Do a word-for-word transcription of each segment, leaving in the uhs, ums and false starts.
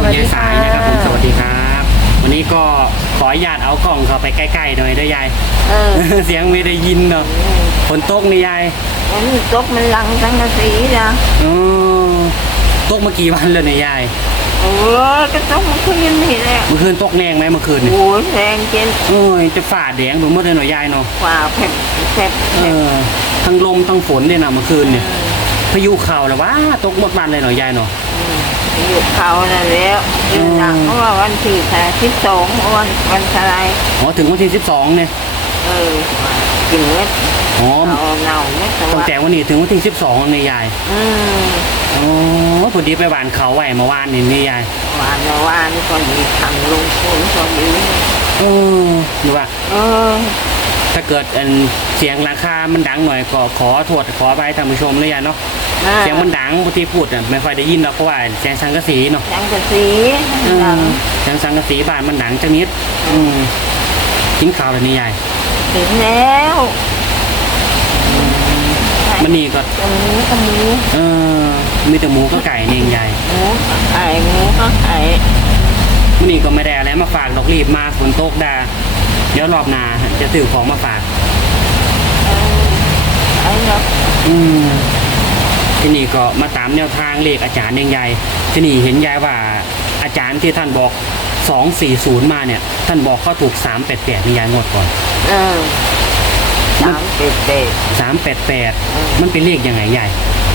คุณยายสายนะครับผมสวัสดีครับวันนี้ก็ขออนุญาตเอากล่องเข้าไปใกล้ๆหน่อยด้วยยายเออเสียงไม่ได้ยินเนาะฝนตกนี่ยายมันตกมันลังสังกะสีนะอ๋อตกมากี่วันแล้วเนี่ยยายโอ้ยก็ตกมันขึ้นนี่แหละเมื่อคืนตกแรงไหมเมื่อคืนเนี่ยโอ้ยแรงเจนโอ้ยจะฝ่าแดงไปหมดเลยหน่อยยายเนาะฝ่าแผลแผลเออทั้งลมทั้งฝนเนี่ยนะเมื่อคืนเนี่ยพายุเข่าแล้วว่าตกหมดวันเลยหน่อยยายเนาะอยู่เขาน่ะแล้วอยู่หนักเพราะว่าวันที่แปดที่สองวันวันอะไรอ๋อถึงวันที่สิบสองเนี่ยเออกินเม็ดอ๋อเอาเน่าเม็ดแต่ตั้งว่าแต่วันนี้ถึงวันที่สิบสองเนี่ยยายอืมอ๋อพอดีไปหวานเขาไหวเมื่อวานนี่นี่ยายวานละวานก็มีทางลงฝนก็มีเออหรือว่าเออถ้าเกิดอันเสียงราคามันดังหน่อยก็ขอโทษขอไปท่านผู้ชมเลยยายเนาะเสียงมันดังบางทีพูดอ่ะไม่ค่อยได้ยินหรอกเพราะว่าเสียงสังกะสีเนาะสังกะสีเอดัอง เสียงสังกะสีบ้านมันดังจังนิดอืมกินข้าวแล้วนี่ยายถึงแล้วมันนี่ก็ตรงนี้ก็มีเออมีแต่หมูก็ไก่นี่เองยายหมูก็ไก่หมูก็ไก่มันนี่ก็ไม่ได้อะไรมาฝากดอกรีบมาฝนตกดาเดี๋ยวรอบหน้าจะซื้อของมาฝากเออไอ้เนาะอืมที่นี่ก็มาตามแนวทางเลขอาจารย์เองยายที่นี่เห็นยายว่าอาจารย์ที่ท่านบอกสองสี่ศูนย์มาเนี่ย ท่านบอกเขาถูกสามแปดแปดนี่ยายงวดก่อนเออสามเป็ดเป็ดสามแปดแปดมันเป็นเลขยังไงยาย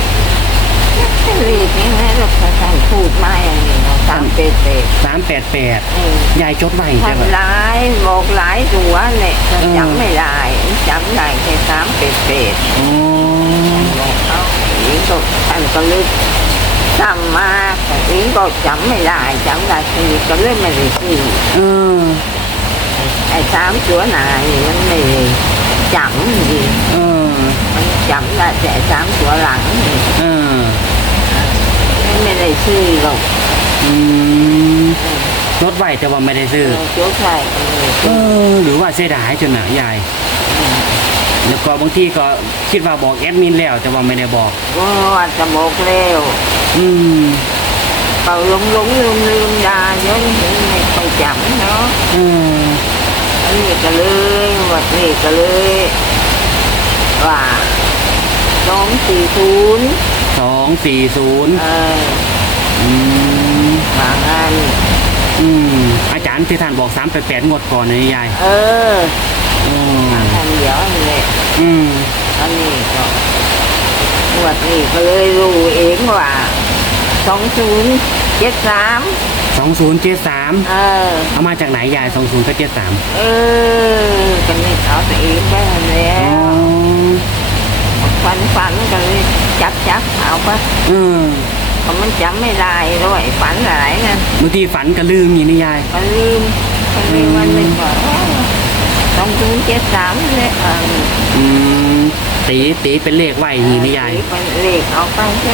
รีบยังไงเราท่านพูดมาอย่างนี้เนาะสามเป็ดเป็ดสามแปดแปดเออยายจดไว้ใช่ทำไหมร้ายบอกหลายตัวแหละแต่จำไม่ได้จำได้แค่สามเป็ดเป็ดอ๋อบอกเขาอีกก็ท่านก็ลึกจำมาแต่อีกก็จำไม่ได้จำได้ทีก็เลยไม่ได้ซื้อเออไอ้สามตัวหนานี่มันไม่ได้จำดีเออมันจำได้แต่สามตัวหลังนี่เออไม่ได้ซื้อหรอกอืมลดไว้แต่ว่าไม่ได้ซื้อเจ้าชายเออหรือว่าเสียดายจนหนายายแล้วก็บางทีก็คิดว่าบอกแอดมินแล้วแต่ว่าไม่ได้บอกว่าจะบอกเร็วอืมเขาหลงหลงลืมลืมดาเยอะเห็นไม่ค่อยจำเนาะเอออันนี้ก็เลยวัดนี้ก็เลยว่าสองสี่ศูนย์สองสี่ศูนย์เอออืมว่างานอืมอาจารย์ที่ท่านบอกสามแปดแปดงวดก่อนนะยายเอออืมทำเดี๋ยวนี่แหละอืมอันนี้ก็วัดนี้ก็เลยรู้เองว่าสองศูนย์เจ็ดสามสองศูนย์เจ็ดสามเออเอามาจากไหนยายสองศูนย์กับเจ็ดสามเออกันนี่เอาตัวเองได้แล้อ๋อวฝันฝันกันเลยจับจับเอาปะอืมเพราะมันจำไม่ได้ด้วยฝันอะไรนั่นบางทีฝันก็ลืมอย่างนี้ยายมันลืมมันลืมมันลืมว่าต้องถึงเจ็ดสามเลยเอออืมตีตีเป็นเลขไหวอย่างนี้นะยายมันเลขเอาไปแค่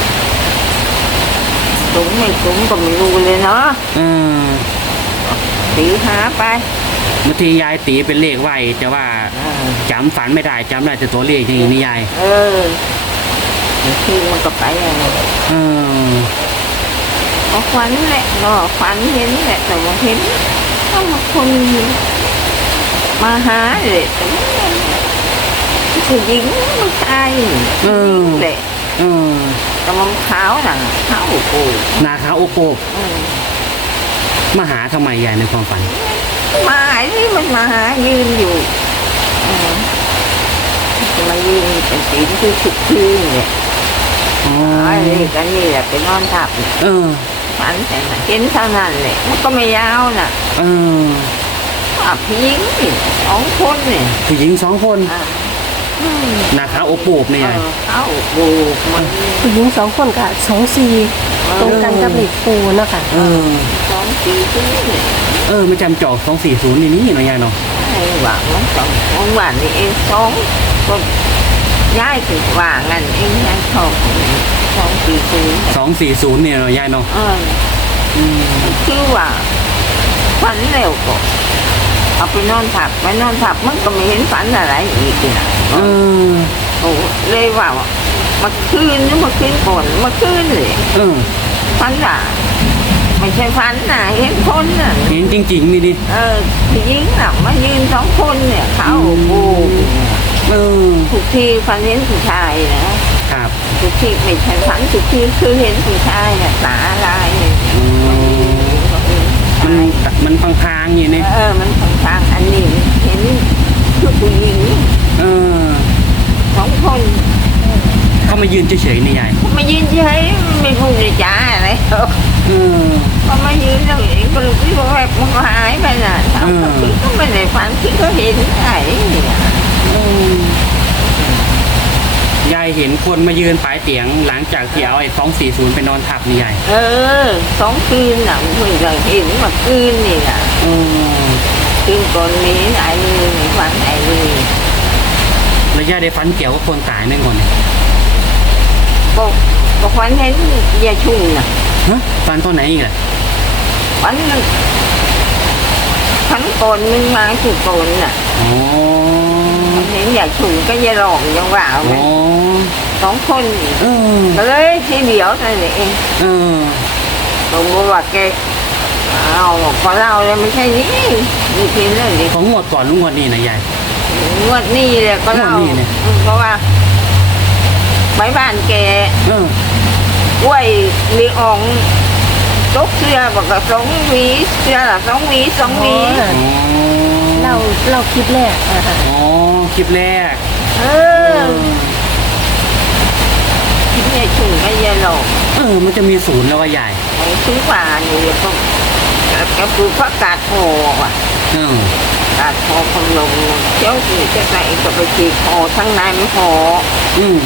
สูงไม่สูงก็ไม่รู้เลยเนาะเออตีหาไปบางทียายตีเป็นเลขไหวแต่ว่าเออจำฝันไม่ได้จำได้แต่ตัวเลขอย่างนี้นี่ยายเออทีมันก็ไปอะไรเออก็ฝันแหละเนาะฝันเห็นแหละแต่ว่าเห็นต้องมาคนมาหาเลยแต่ว่าผู้หญิงผู้ชายเออแหละเออแต่มันขาวน่ะขาวโอ้นาคาโอโปบอืมมาหาทำไมยายในความฝันมาไอ้นี่มันมาหายืนอยู่อืมมายืนเป็นสีที่สุดชื่นเนี่ยอ๋อไอ้นี่กันนี่แหละไปนอนทับเออฝันแต่น่ะเห็นเท่านั้นแหละมันก็ไม่ยาวน่ะเออว่าพี่หญิงนี่สองคนเนี่ยผู้หญิงสองคนอ่าอืมนาคาโอโปบเนี่ยยายเออเข้าบูมันผู้หญิงสองคนกับสองสี่ตรงกันกับเหล็กปูเนาะคะเออสองปีที่เนี่ยเออไม่จำจอกสองสี่ศูนย์นี่นี่เนาะยายเนาะไอ้หวังมันสองคนหวานนี่เองสองก็ย้ายถึงว่างั้นเองย้ายชอบสองปีที่สองสี่ศูนย์เนี่ยเนาะยายเนาะเอออืมคือว่าฝันเร็วก็เอาไปนอนผับไปนอนผับมันก็ไม่เห็นฝันอะไรอีกนะเออโอ้เลยว่ามาคืนนี่มาคืนก่อนมาคืนเลยเออฝันว่าไม่ใช่ฝันน่ะเห็นคนน่ะเห็นจริงๆนี่ดิเออผู้หญิงน่ะมายืนสองคนเนี่ยเขาโอ้เออทุกทีฝันเห็นผู้ชายนะครับ ทุกทีไม่ใช่ฝันทุกทีคือเห็นผู้ชายน่ะตาลายเนี่ยอืมมันมันพางๆอยู่นี่เออมันของทางอันนี้เห็นคือผู้หญิงเออสองคนเขามายืนเฉยๆนี่ยายเขามายืนเฉยไม่พูดเลยจ้าอะไรหรอกเออเขามายืนแล้วเองก็รู้สึกว่าแบบมันก็หายไปน่ะเขาก็คิดก็ไม่ได้ฝันคิดก็เห็นอะไรเนี่ยยายเห็นคนมายืนปลายเตียงหลังจากที่เอาไอ้สองสี่ศูนย์ไปนอนทับนี่ยายเออสองคืนน่ะเพิ่งจะเห็นมาคืนนี่น่ะเออคืนก่อนนี้ไหนเลยไม่ฝันไหนเลยแล้วยายได้ฟันเกี่ยวกับคนตายนั่นก่อนเนี่ยบอกบอกฝันเห็นยาชุ่มน่ะฮะฟันตอนไหนอีกล่ะฝันฝันก่อนมึงมาถูกก่อนน่ะอ๋อเห็นยาชุ่มก็ยาหลอกยังว่าอ๋ไหมอสองคนเออก็เลยทีเดียวนั่นเองเออผมบอกว่าแกเอาขอเล่าเลยไม่ใช่นี่นี่เพียงเรื่องนี้ของงวดก่อนลุงงวดนี่นะยายงวดนี้เลยก็เล่างวดนี้เนี่ยเพราะว่าไปบ้านแกเออกล้วยลีอองตกเสื้อบอกกับสองหวีเสื้อละสองหวีสองหวีอ๋ออ๋อเราเราคลิปแรกอะค่ะอ๋อคลิปแรกเอเอออที่เนี่ยชุนก็เยอะหลอกเออ มันจะมีศูนย์แล้วว่ายายไอ้ซื้อว่านี่ก็กระปุกผักกาดโหอ่ะเออกาดโหคำลงเจ้าที่จะใส่ก็ไปจีคอทั้งในมันหออืม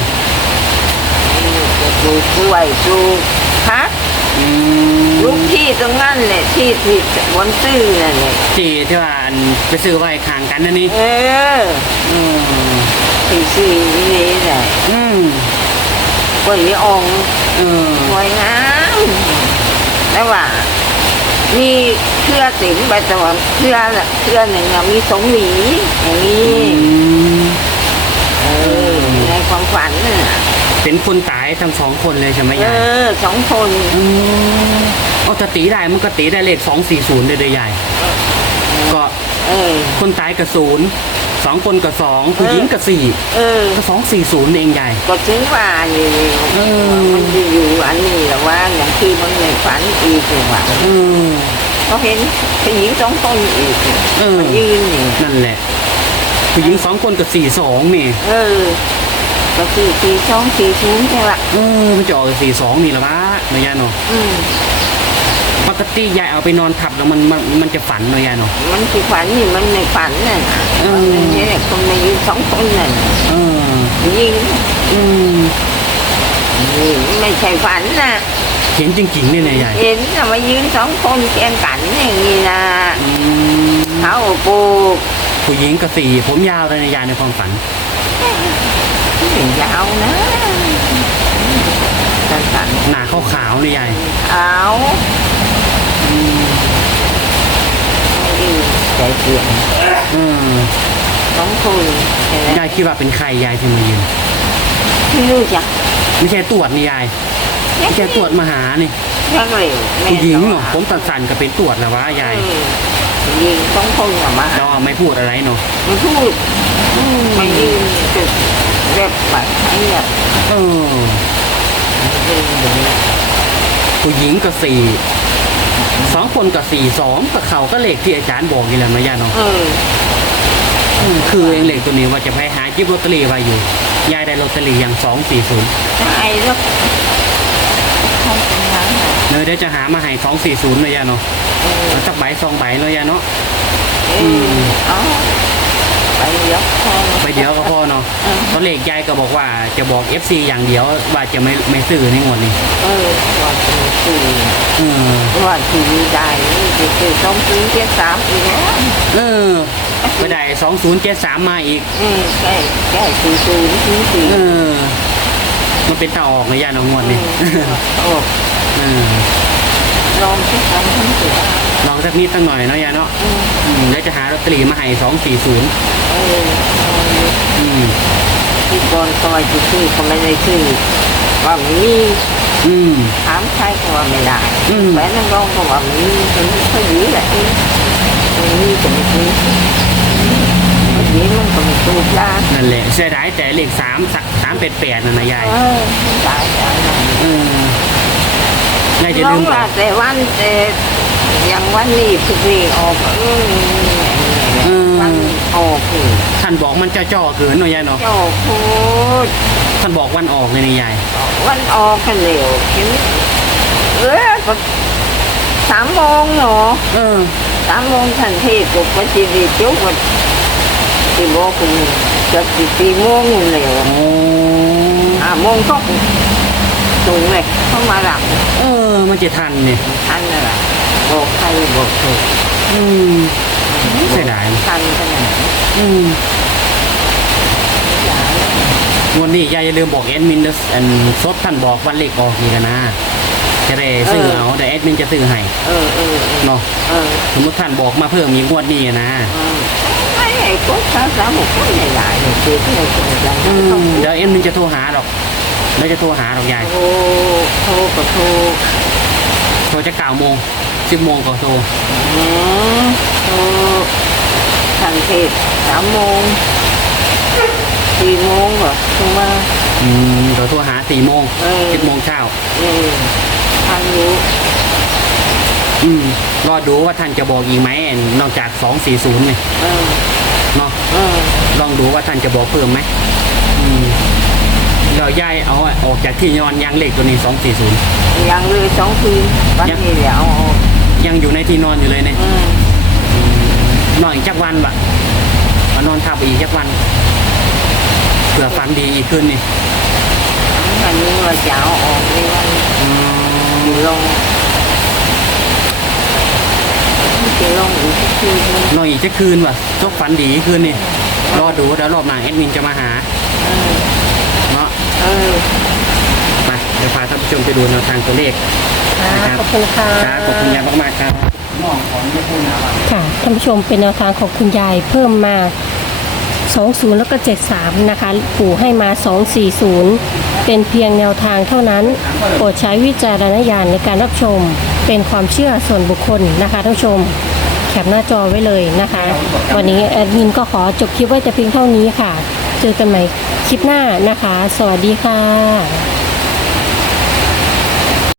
ปลูกกล้วยปลูกพักอืมลูกที่ตรงนั้นแหละที่ที่บนตื้อนั่นแหละที่ที่ว่าอันไปซื้อไว้ข้างกันนั่นนี่เอออืมที่ซื้อนี่แหละอืมกล้วยลีอองเออสวยงามแต่ว่ามีเครือติ๋มไปแต่ว่าเครือละเครือหนึ่งอะมีสองหวีอย่างนี้อืมเออในความฝันน่ะเป็นคนตายทั้งสองคนเลยใช่ไหมเอยายอสองคนอืมเอาถ้าตีได้มันก็ตีได้เลขสองสี่ศูนย์เลยเด้อยายก็เออคนตายกับศูนย์สองคนกับสองผู้หญิงกับสี่เออก็สองสี่ศูนย์เองยายก็ถึงว่านี่เออมันจะอยู่อันนี้แหละว่าอย่างที่มันในฝันอีกอย่างว่าเออเขาเห็นผู้หญิงสองคนอีกเออมายืนนี่นั่นแหละ ผู้หญิงสองคนกับสี่สองนี่เออ ก็คือสี่สองสี่ศูนย์ใช่ละเออมันจะออกสี่สองนี่ละวะเนอะยายเนาะอืมปกติยายเอาไปนอนทับแล้วมันมันมันจะฝันเนอะยายเนาะมันคือฝันนี่มันในฝันน่ะเออมันเนี่ยคนมายืนสองคนน่ะเออยิงอืมนี่ไม่ใช่ฝันน่ะเห็นจริงๆเนี่ยนะยายเห็นน่ะมายืนสองคนแข่งกันอย่างนี้นะอืมเขาปลูกผู้หญิงกับสี่ผมยาวเลยนะยายในความฝันไม่ยาวนะสั้นหน้าขาวๆเนี่ยยายๆเอาดีใจเสียงเออสองคนใช่ไหมยายคิดว่าเป็นใครยายที่มายืนไม่รู้จักไม่ใช่ตรวจนี่ยายไม่ใช่ตรวจมาหานี่ยังเร็วแม่ผู้หญิงเนาะต่ผมสั่นๆก็เป็นตรวจแล้ววะยายเออผู้หญิงสองคนอะมาเราไม่พูดอะไรเนาะไม่พูดไม่ยืนจุดเรียบไปให้แบบเออยืนอย่างนี้ผู้หญิงกับสี่สองคนกับสี่สองกับเขาก็เลขที่อาจารย์บอกนี่แหละนะยายเนาะเอออืมคือเองเลขตัวนี้ว่าจะไปหาจิบลอตเตอรี่ไว้อยู่ยายได้ลอตเตอรี่อย่างสองสี่ศูนย์ใช่แล้วเขาเป็นยังไงเนยเดี๋ยวจะหามาให้สองสี่ศูนย์เลยยายเนาะเออเอาสักใบสองใบเลยยายเนาะเออเอาไปเดี๋ยวพอไปเดียวก็พอเนาะเออเพราะเลขยายก็บอกว่าจะบอก เอฟ ซี อย่างเดียวว่าจะไม่ไม่ซื้อในงวดนี้เออว่าจะมีสี่เออว่าทีวีได้นี่จะคือต้องซื้อเจ็ดสามอีกแล้วเออไปได้สองศูนย์เจ็ดสามมาอีกอืมใช่ใช่สี่ศูนย์สี่สี่เออ มันเป็นตาออกเลยยายเนาะงวดนี้โอ้เออลองทุกครั้งทั้งตัวลองสักนิดสักหน่อยเนาะยายเนาะอืมอืมแล้วจะหาลอตเตอรี่มาให้สองสี่ศูนย์เออลองดูอืมที่บอลซอยที่ซื้อก็ไม่ได้ซื้อว่ามีอืมถามใครก็ว่าไม่ได้อืมแฟนนักร้องก็ว่ามีเป็นผู้หญิงแหละมันมีแต่ไม่มีผู้หญิงมันก็ไม่ถูกยานั่นแหละเสียดายแต่เลขสามสามเป็ดแปดนั่นนะยายเออตายตายอืมยายจะร้อลืงมบอว่าก แต่วันแต่อย่างวันนี้ทุกวีออกอืมวันออกคือท่านบอกมันจะจ่อเกินเนาะยายเนาะเจ้าพูดท่านบอกวันออกเลยนี่ยายวันออกกันเร็วเห็นเออก็สามโมงเนาะเออสามโมงทันทีปกติดีจุกวันสี่โมงคุณจะสี่สี่โมงเร็วโอ้ห้าโมงก็สูงเลยเข้ามาหลับเออ มันจะทันเนี่ยทันน่ะล่ะบอกใครบอกถูกอืมเสียดายทันขนาดนั้นอืมหลายวันนี้ยายอย่าลืมบอกแอดมินนะอันซดท่านบอกวันเลขออกนี่กันนะจะได้ซื้อเอาแต่แอดมินจะซื้อให้เออเออเนาะเออสมมติท่านบอกมาเพิ่มมีงวดนี้นะไม่ไอ้พวกสาวสาวบอกว่าไม่หลายเลยคือที่เราสนใจอืมเดี๋ยวแอดมินจะโทรหาดอกแล้วจะโทรหาดอกยายโทรโทรก็โทรโทรจะเก้าโมงสิบโมงก็โทรอืมโทรทันเทศสามโมงสี่โมงเหรอโทรมาอืมเดี๋ยวโทรหาสี่โมงเออสิบโมงเช้าเออทันอยู่อืมรอดูว่าท่านจะบอกอีกไหมนอกจากสองสี่ศูนย์เนี่ยเออเนาะเออลองดูว่าท่านจะบอกเพิ่มไหมอืมเราย้ายเอาออกจากที่นอนยังเลขตัวนี้สองสี่ศูนย์ยังเลยสองคืนวันนี้เดี๋ยวเอาออกยังอยู่ในที่นอนอยู่เลยเนี่ยอืมนอนอีกจักวันบะมานอนทับอีกจักวันเผื่อฝันดีอีกคืนนี่วันนี้ว่าจะเอาออกในวันอืมอยู่ลงจะลงอีกสักคืนนึงนอนอีกจักคืนวะจกฝันดีอีกคืนนี่รอดูเดี๋ยวรอบหน้าแอดมินจะมาหาเออเนาะเออไปเดี๋ยวพาท่านผู้ชมไปดูแนวทางตัวเลขค่ะขอบคุณค่ะครับขอบคุณยายมากๆครับน้องของยายพูดนะว่าค่ะท่านผู้ชมเป็นแนวทางของคุณยายเพิ่มมาสองศูนย์แล้วก็เจ็ดสามนะคะปู่ให้มาสองสี่ศูนย์เป็นเพียงแนวทางเท่านั้นโปรดใช้วิจารณญาณในการรับชมเป็นความเชื่อส่วนบุคคลนะคะท่านผู้ชมแคปหน้าจอไว้เลยนะคะ วันนี้แอดมินก็ขอจบคลิปไว้แต่เพียงเท่านี้ค่ะ เจอกันใหม่คลิปหน้านะคะ สวัสดีค่ะ